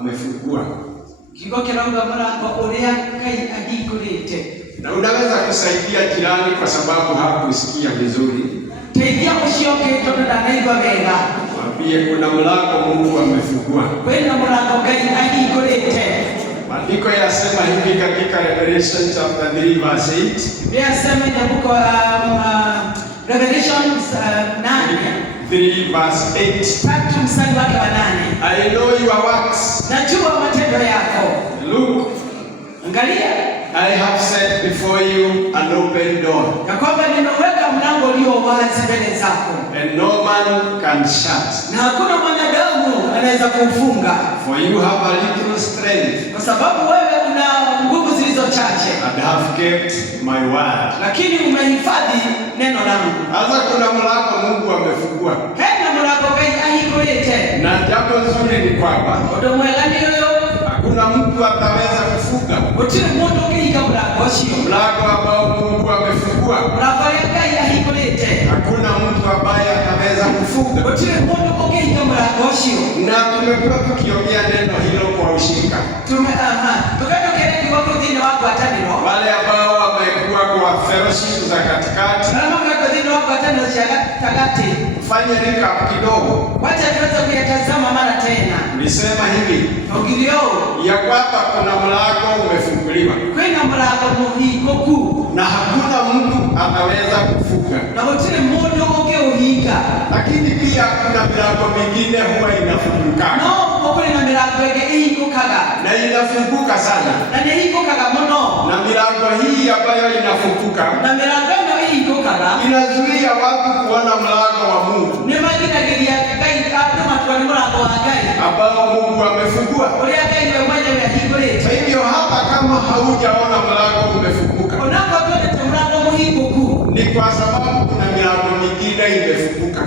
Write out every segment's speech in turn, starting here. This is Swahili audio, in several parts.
amefungua. Kigo kirauga mlango uria Ngai ahingurite. Na unaweza kusaidia jirani kwa sababu hakusikia vizuri. Teithia ucio ũngĩ tondũ ndanaigua wega. Mwambie kuna mlango Mungu amefungua. Kwĩna mũrango Ngai ahingurite. Maandiko yasema hivi katika Revelation chapter 3 verse 8. Yasema jambo Revelation 3 verse 8. Tatu mstari wake wa 8. I know your works. Najua matendo yako. Look, angalia. I have set before you an open door. Ya kwamba nimeweka mlango ulio wazi mbele zako. And no man can shut. Na hakuna mwanadamu anaweza kuufunga. For you have a little strength. Kwa sababu wewe una nguvu zilizo chache. And have kept my word. Lakini umehifadhi neno langu. Sasa kuna mlango Mungu amefungua. Hena mlango Ngai ahingurite. Na jambo zuri ni kwamba Ndio mwelani yoyo. Hakuna mtu ataweza kufunga. Utile mundu ukihiga mlango ucio. Mlango ambao Mungu amefungua. Mlango Ngai ahingurite. Hakuna mtu ambaye ataweza kufunga. Utile mundu ukihiga mlango ucio. Na tumekuwa tukiongea neno hilo kwa ushirika. Tukatokea kiwango dini wako ataniro. Wale ambao wamekuwa kwa fellowship za katikati. Na kama kwa dini wako ataniro cha katikati. Fanya recap kidogo. Wacha tuweze kuyatazama mara tena. Nilisema hivi. Ogilio ya kwamba kuna mlango umefunguliwa. Kwena mlango muhigo kuu. Na hakuna mtu ataweza kufunga. Na utile mundu ukiuhiga. Lakini pia kuna milango mingine huwa inafunguka. No, ukuli na milango yake ihingukaga. Na inafunguka sana. Na ni ihingukaga muno. Na milango hii ambayo inafunguka. Na milango hiyo ihingukaga. Inazuia watu kuona mlango wa Mungu. Ni maginagiria Ngai atuma tuone mlango wa Ngai. Ambao Mungu amefungua. Ulia Ngai wewe mwenyewe ahingurite. Kwa hivyo hata kama haujaona mlango umefunguka. Unapoona mlango muhigo kuu. Ni kwa sababu kuna milango mingine imefunguka.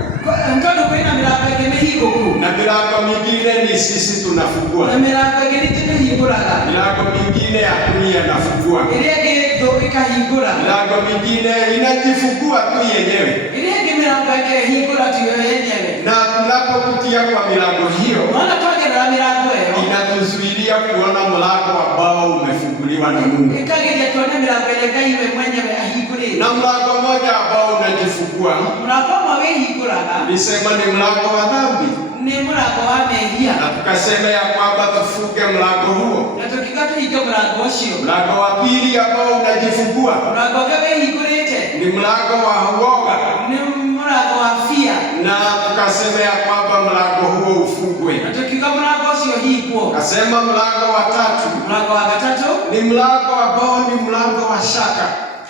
Ndio kwena milango yake mihigo kuu. Na milango mingine ni sisi tunafungua. Na milango yake ni tunahinguraga. Milango mingine ya dunia inafungua. Ile ndio ikahingura. Milango mingine inajifungua tu yenyewe. Ile milango yake hingura tu yenyewe. Na tunapokutia kwa milango hiyo, maana toke na milango hiyo inatuzuilia kuona mlango ambao umefunguliwa na Mungu. Ikageja tuone milango ile Ngai wewe mwenyewe ahingure. Na mlango mmoja ambao unajifungua. Mlango mwa hinguraga. Nisema ni mlango wa dhambi. Ni mlango wa mehia. Na tukasema ya kwamba tufunge mlango huo. Na tukikata hiyo mlango usio. Mlango wa pili ambao unajifungua. Mlango wewe hingurete. Ni mlango wa uoga. Ni mlango wa fia. Na tukasema ya kwamba mlango huo ufungwe. Na tukikata mlango usio hipo. Kasema mlango wa tatu. Mlango wa tatu ni mlango ambao ni mlango wa shaka.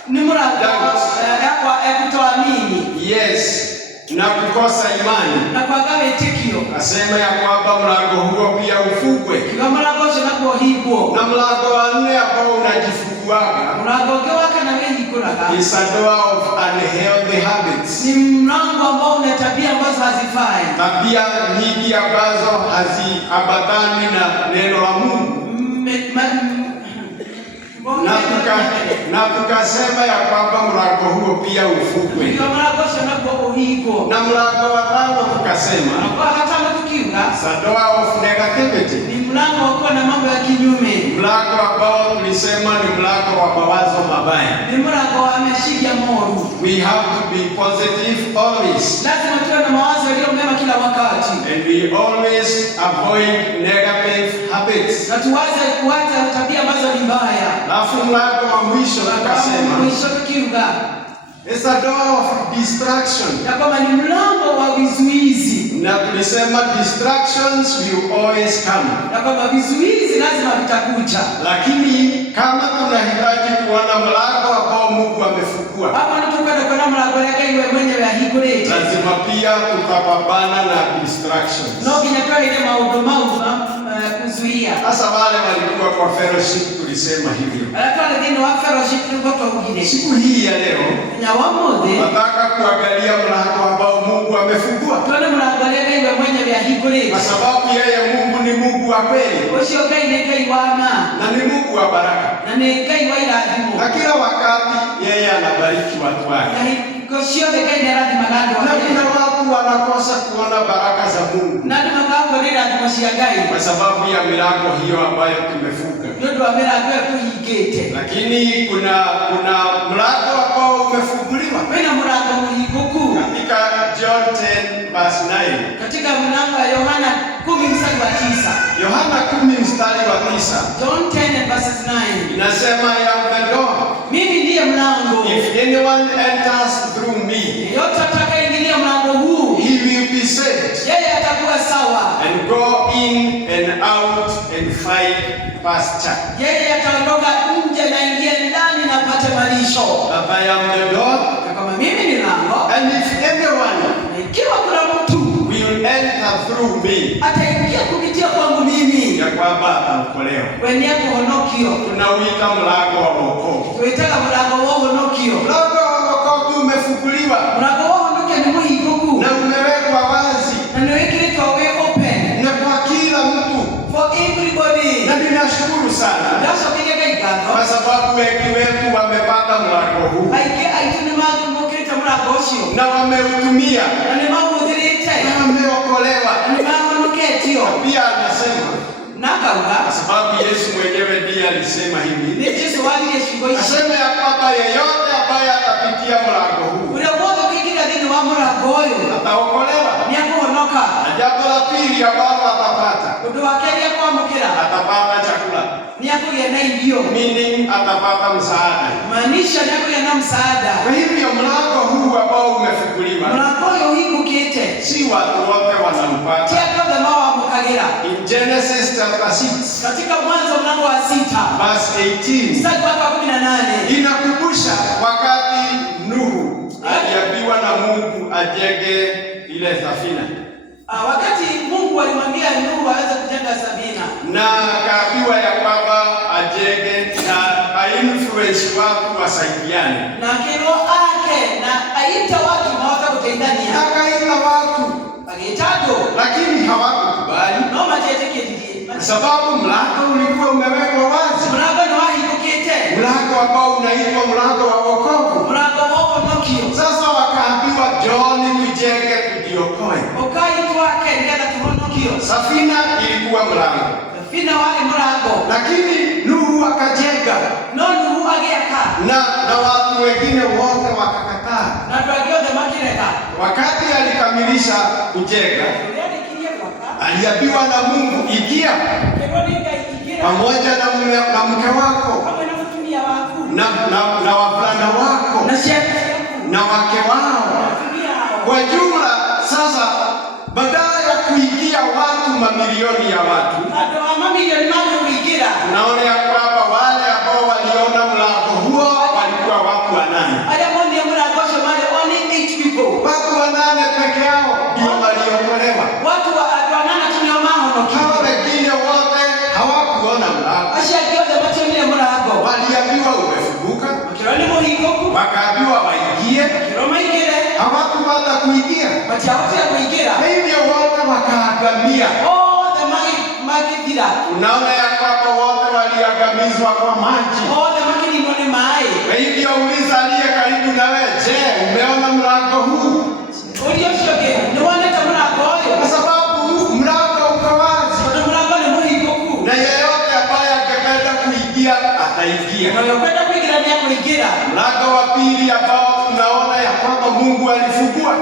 Ni mlango ya kutoamini. Yes. Na kukosa imani. Na kwa gawe tikio. Nasema ya kwamba mlango huo pia ufungwe. Kwa mlango usio na hipo. Na mlango wa nne ambao unajifunguaga. Mlango wake na wewe hikuraga. Is a door of unhealthy habits. Ni mlango ambao una tabia ambazo hazifai. Tabia nyingi ambazo haziambatani na neno la Mungu. Na tukasema ya kwamba mlango huo pia ufungwe. Na mlango wa tano tukasema a door of negativity. Ni mlango wa kuwa na mambo ya kinyume. Mlango ambao tulisema ni mlango wa mawazo mabaya. Ni mlango wa ameshikia moru. We have to be positive always. Lazima tuwe na mawazo yaliyo mema kila wakati. And we always avoid negative habits. Na tuwaze kuacha tabia ambazo ni mbaya. Alafu mlango wa mwisho tukasema it's a door of distraction. Ya kwamba ni mlango wa vizuizi. Na tulisema distractions will always come. Ya kwamba vizuizi lazima vitakuja. Lakini kama tunahitaji kuona mlango ambao Mungu amefungua. Hapo tunakwenda kwa mlango yake yeye mwenyewe ahingurete. Lazima pia tutapambana na distractions. No kinatoa ile maudu kuzuia. Sasa wale walikuwa kwa fellowship tulisema hivyo. Alatoa dini wa fellowship tulikotoa ugine. Siku hii ya leo nyawamode nataka kuangalia mlango ambao Mungu amefungua. Tuone mlango yake yeye mwenyewe ahingurete. Kwa sababu yeye Mungu ni Mungu wa kweli. Usio kai ne kai wama. Na ni Mungu wa baraka. Na ni kai wa ila. Na kila wakati yeye anabariki watu wake. Na kuna watu wanakosa kuona baraka za Mungu kwa sababu ya milango hiyo ambayo tumefunga. Lakini kuna mlango ambao umefunguliwa. Katika John 10 verse 9. Katika mlango wa Yohana 10 mstari wa 9. Yohana 10 mstari wa 9. John 10 verses 9. Inasema ya mlango. Mimi ndiye mlango. If anyone enters through me, yeyote atakayeingilia mlango huu, he will be saved. Yeye atakuwa sawa. And go in and out and find pasture. Yeye ataondoka nje na ingie ndani na apate malisho. I am the door. Kama mimi ni mlango. And if anyone, ikiwa kuna mtu will enter through me, ataingia kupitia kwangu mimi, ya kwamba ataokolewa. Wenye kuonokio. Tunauita mlango wa wokovu. Tuitaka mlango wa wokonokio. Mlango wa wokovu umefunguliwa. Mlango wa wokonokio ni muhimu na umewekwa wazi. Na ndio ikiletwa we open. Na kwa kila mtu. For everybody. Na ninashukuru sana. Ndio piga gaigano. Kwa sababu wengi wetu wamepata mlango huu. Na wameutumia. Na wameokolewa. Pia anasema. Kwa sababu Yesu mwenyewe ndiye alisema hivi. Asema ya kwamba yeyote ambaye atapitia mlango huu ataokolewa. Na jambo la pili ambalo atapata. Atapata chakula. Meaning atapata msaada. Kwa hivyo mlango huu ambao umefunguliwa, si watu wote wanaupata. In Genesis chapter 6, katika Mwanzo mlango wa 6 verse 18, mstari wa 18, inakumbusha wakati Nuhu aliambiwa na Mungu ajenge ile safina. Wakati Mungu alimwambia Nuhu aweze kujenga safina, na akaambiwa ya kwamba ajenge na influence watu wasaidiane. Na kero ake na aita watu na watakuteindania. Akaita watu. Akaitado. Lakini hawakukubali. No majeteketi. Sababu mlango ulikuwa umewekwa wazi. Mlango ni wahi kukete. Mlango ambao unaitwa mlango wa wokovu. Mlango wa wokonokio. Sasa wakaambiwa John tujenge tujiokoe. Ukaitwa kengeza tumonokio. Safina ilikuwa mlango. Safina wale mlango. Lakini Nuhu akajenga. No Nuhu ageka. Na watu wengine wote wakakataa. Na tuagioze makireka. Wakati alikamilisha kujenga, aliambiwa na Mungu, ingia pamoja na mke wako na wavulana wako na wake wao kwa jumla. Sasa badala ya kuingia watu mamilioni ya watu, naona ya kwamba wale ambao waliona mlango huo walikuwa watu 8. Watu 8 peke yao ndio waliokolewa. Hao wengine wote hawakuona mlango. Waliambiwa umefunguka. Wakaambiwa waingie. Hawakupata kuingia. Hivyo wote wakaangamia. Unaona ya kwamba wote waliangamizwa kwa maji. Kwa hivyo uliza aliye karibu na wewe, je, umeona mlango huu? Kwa sababu mlango uko wazi. Na yeyote ambaye angependa kuingia ataingia. Mlango wa pili ambao tunaona ya kwamba Mungu alifungua.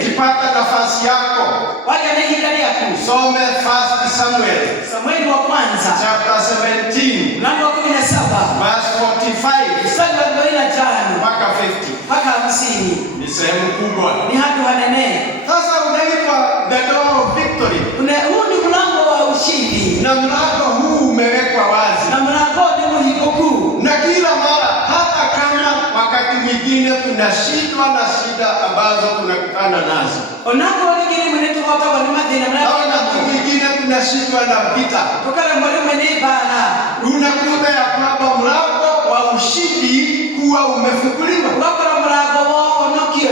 Ukipata nafasi yako, some 1 Samuel wa kwanza chapter 17 mlango wa 17 verse 45 mstari wa 45 mpaka 50. Ni sehemu kubwa. Ni hatu wanene. Sasa unaitwa the door of victory. Huu ni mlango wa ushindi. Na mlango huu umewekwa wazi. Na mlango ni muhimu. Na kila mara, hata kama wakati mwingine tunashindwa na shida ambazo tunakutana nazo. Wakati mwingine tunashindwa na vita. Unakuta ya kwamba mlango wa ushindi kuwa umefunguliwa.